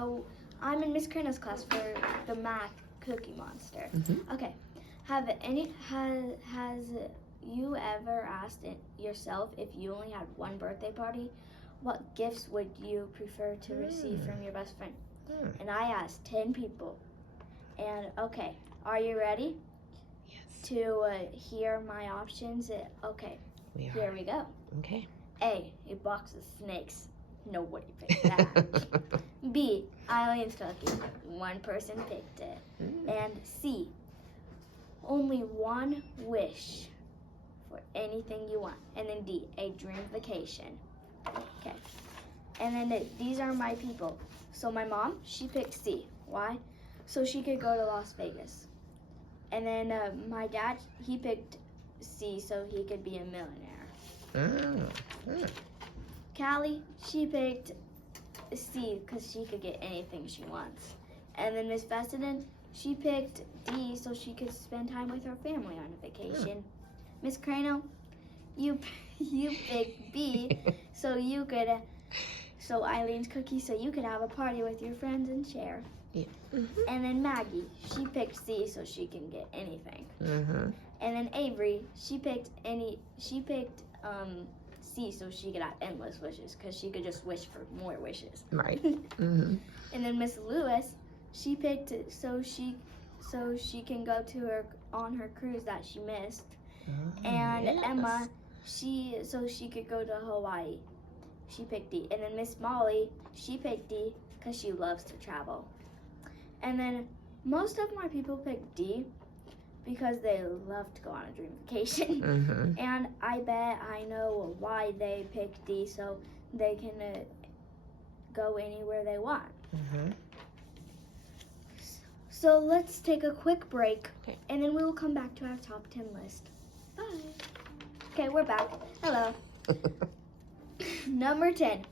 So I'm in Miss Kranau's class for the math Cookie Monster. Okay. Has you ever asked yourself if you only had one birthday party, what gifts would you prefer to receive from your best friend? And I asked 10 people. And okay, are you ready? Yes. To hear my options? Okay, here we go. Okay. A box of snakes. Nobody picked that. B, Eileen's cookie. One person picked it. And C, only one wish for anything you want. And then D, a dream vacation. Okay. And then these are my people. So my mom, she picked C. Why? So she could go to Las Vegas. And then my dad, he picked C so he could be a millionaire. Callie, she picked C because she could get anything she wants. And then Miss Fessenden, she picked D so she could spend time with her family on a vacation. Miss Kranau, you picked B so you could, so Eileen's cookie, so you could have a party with your friends and share. Yeah. And then Maggie, she picked C so she can get anything. And then Avery, she picked C so she could have endless wishes because she could just wish for more wishes. Right. And then Miss Lewis, she picked so she can go to on her cruise that she missed. And Emma, so she could go to Hawaii. She picked D. And then Miss Molly, she picked D because she loves to travel. And then most of my people picked D because they love to go on a dream vacation. And I bet I know why they picked D, so they can go anywhere they want. So let's take a quick break, and then we will come back to our top 10 list. Bye. Okay, we're back. Hello. Number 10,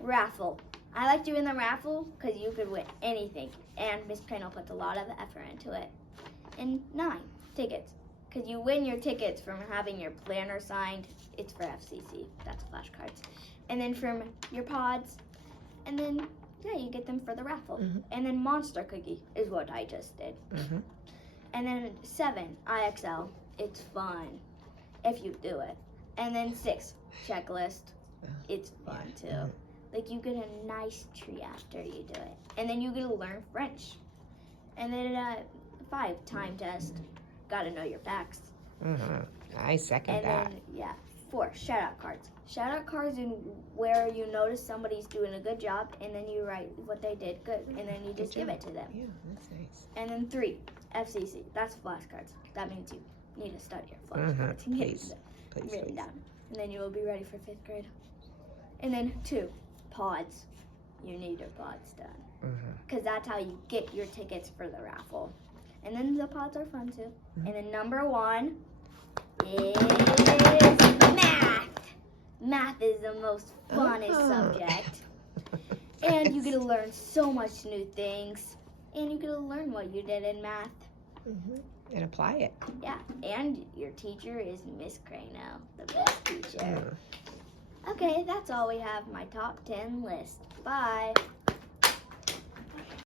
raffle. I like doing the raffle because you could win anything, and Miss Kranau puts a lot of effort into it. And 9, tickets, because you win your tickets from having your planner signed. It's for FCC. That's flashcards. And then from your pods, and then yeah, you get them for the raffle. And then monster cookie is what I just did. And then 7, IXL. It's fun if you do it. And then 6, checklist. It's fun too. Like you get a nice treat after you do it. And then you get to learn French. And then 5, time test. Gotta know your facts. I second that. And then 4, shout out cards. Shout out cards in where you notice somebody's doing a good job, and then you write what they did good, and then you just give it to them. Yeah, that's nice. And then 3, FCC. That's flashcards. That means you need to study your flashcards and get them written down. And then you will be ready for 5th grade. And then 2, pods. You need your pods done. Because that's how you get your tickets for the raffle. And then the pods are fun too. And then number 1 is math. Math is the most funnest subject. And you get to learn so much new things. And you get to learn what you did in math. And apply it. Yeah, and your teacher is Miss Kranau, the best teacher. Okay, that's all we have, my top 10 list. Bye.